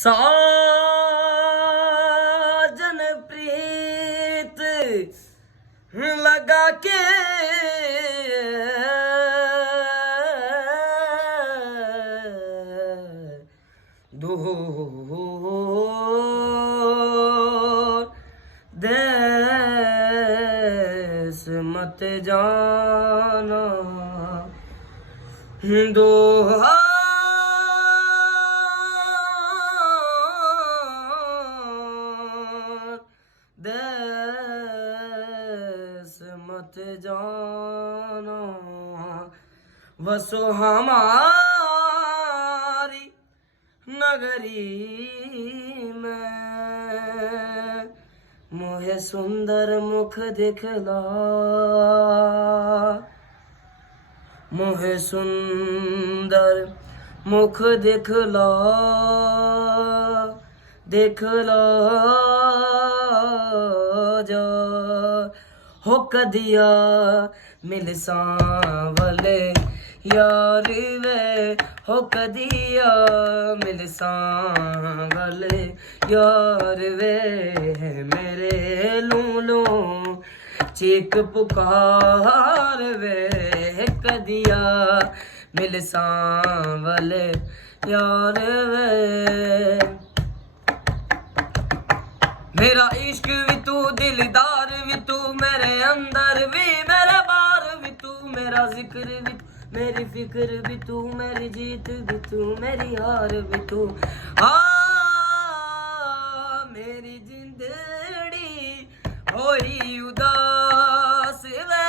साजन प्रीत लगा के दूर देश मत जाना दो देश मत जाना वसो हमारी नगरी में मोहे सुंदर मुख दिखला मोहे सुंदर मुख दिखला दिखला जा हो कदिया मिल सांवले यार वे हो कदिया मिल सांवले यार वे मेरे लूलो चीख पुकार वे कदिया मिल सांवले यार वे मेरा इश्क भी तू दिलदार भी तू मेरे अंदर भी मेरे बाहर भी तू मेरा जिक्र भी मेरी फिक्र भी तू मेरी जीत भी तू मेरी हार भी तू मेरी जिंदड़ी होई उदास वे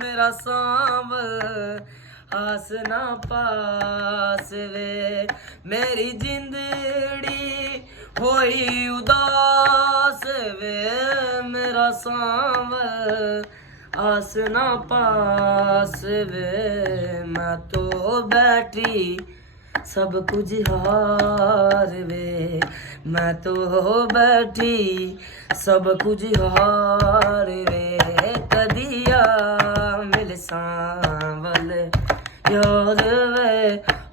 मेरा सांवल आस ना पास वे मेरी जिंदड़ी होई उदास वे मेरा सांवल आस ना पास वे मैं तो बैठी सब कुछ हार वे मैं तो बैठी सब कुछ हार वे कदिया मिल सांवल यार वे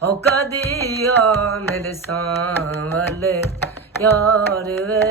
ओ कदिया मिल सांवल यार वे